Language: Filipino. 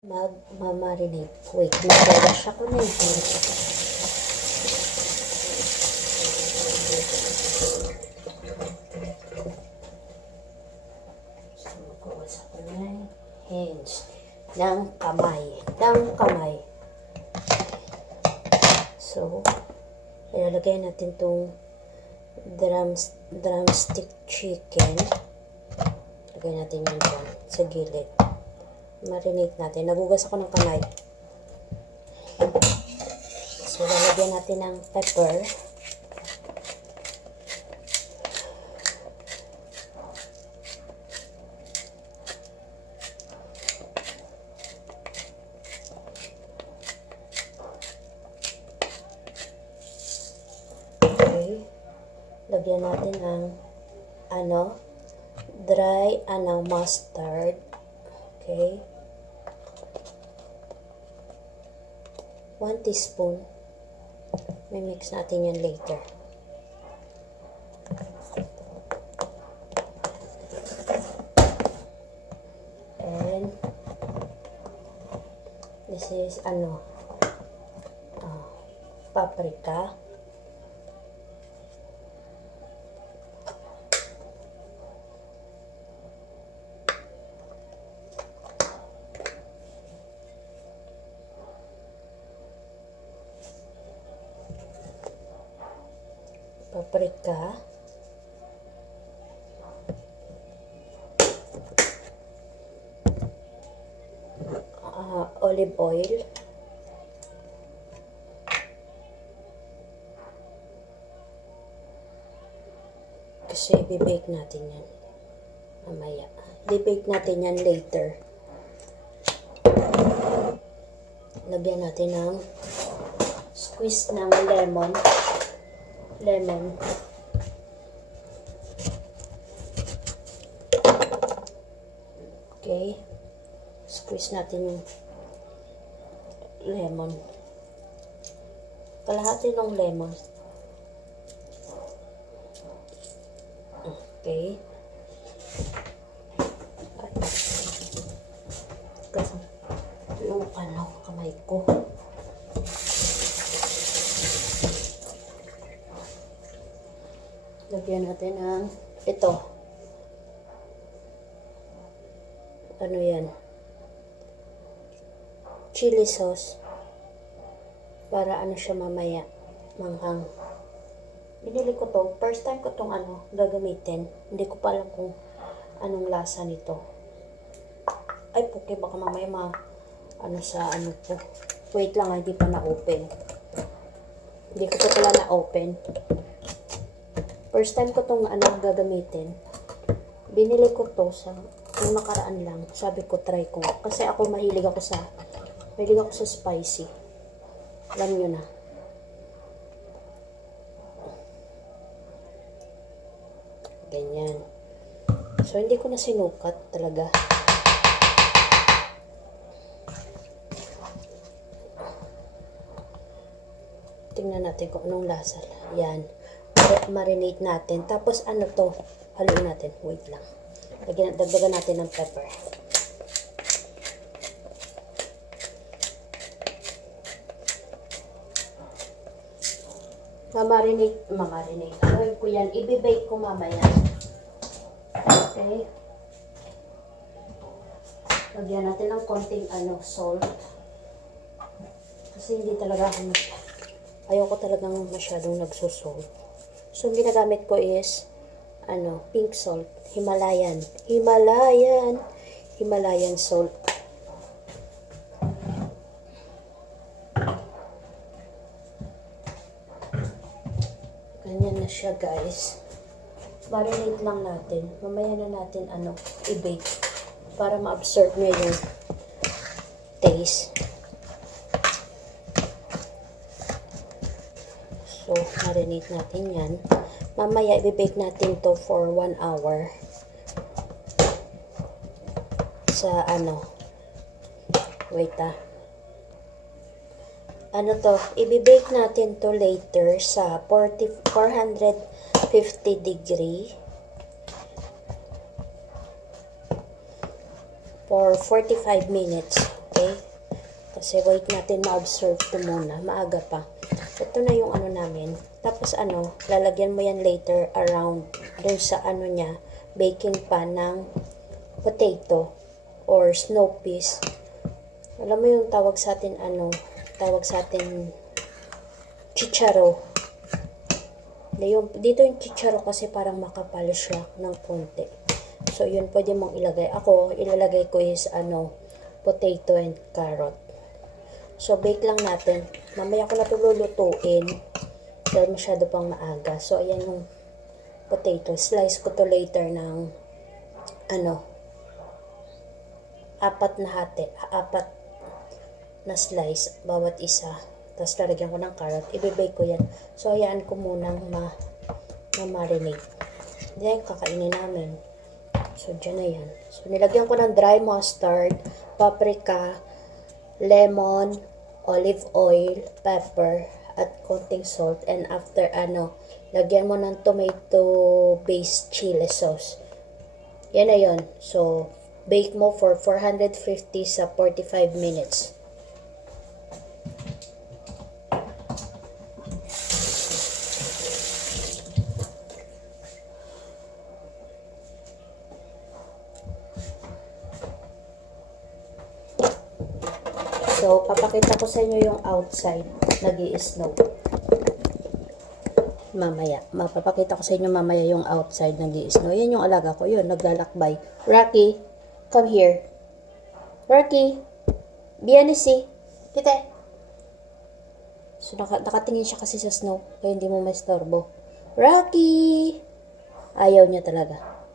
Mag-marinate. Wait, mag-wash ako na yung hands. So, mag-wash ako na yung hands. Ng kamay. So, ilalagay natin itong drumstick chicken. Lagay natin yun dyan sa gilid. Marinate natin. Nagugas ako ng kamay. So, lalagyan natin ng pepper. Okay. Lagyan natin ng dry mustard. Okay. 1 teaspoon. May mix natin yan later. And this is paprika. Olive oil, kasi i-bake natin yan mamaya. I-bake natin yan later. Lagyan natin ng squeeze ng lemon. Okay. Squeeze natin yung lemon. Kalahati ng lemon. Okay. Kasi yung kamay ko. Lagyan natin ng ito. Yan? Chili sauce. Para siya mamaya. Manghang. Binili ko to. First time ko tong gagamitin. Hindi ko pa alam kung anong lasa nito. Ay, puke. Baka mamaya po. Wait lang, hindi pa na-open. Hindi ko pa pala na-open. First time ko tong gagamitin. Binili ko to sa yung nakaraan lang. Sabi ko, try ko. Kasi ako mahilig ako sa spicy. Alam nyo na. Ganyan. So, hindi ko na sinukat talaga. Tingnan natin kung anong lasa. Yan. Marinate natin. Tapos, haluin natin. Wait lang. Dagdagan natin ng pepper. Mamarinate. Haluin ko yan. I-bake ko mamaya. Okay. Lagyan natin ng konting salt. Kasi hindi talaga ayoko talagang masyadong nagsusalt. So, ang ginagamit ko is pink salt. Himalayan salt. Ganyan na siya, guys. Marinate lang natin. Mamaya na natin i-bake para ma-absorb niya yung taste. So, marinate natin yan. Mamaya, i-bake natin to for 1 hour. Sa wait i-bake natin to later sa 450 degree for 45 minutes. Okay? Kasi wait natin ma-observe to muna. Maaga pa. Ito na yung ano namin. Tapos ano, lalagyan mo yan later around dun sa ano niya, baking pan ng potato or snow peas. Alam mo yung tawag sa atin ano, tawag sa atin chicharo. Dito yung chicharo kasi parang makapal siya ng konti. So yun pwede mong ilagay. Ako, ilalagay ko is ano, potato and carrot. So, bake lang natin. Mamaya ko na ito lulutuin dahil masyado pang maaga. So, ayan yung potato. Slice ko to later ng ano, 4 na slice bawat isa. Tapos lalagyan ko ng carrot. Ibe-bake ko yan. So, hayaan ko munang ma-marinate. Then, kakainin namin. So, dyan na yan. So, nilagyan ko ng dry mustard, paprika, lemon, olive oil, pepper, at konting salt. And after, lagyan mo ng tomato-based chili sauce. Yan na yun. So, bake mo for 450 sa 45 minutes. So, papakita ko sa inyo yung outside. Nag-i-snow. Mamaya. Mapapakita ko sa inyo mamaya yung outside nag-i-snow. Yan yung alaga ko. Yun, naglalakbay. Rocky, come here. Rocky, vieni si. Tite. So, nakatingin siya kasi sa snow. Kaya hindi mo maistorbo. Rocky! Ayaw niya talaga.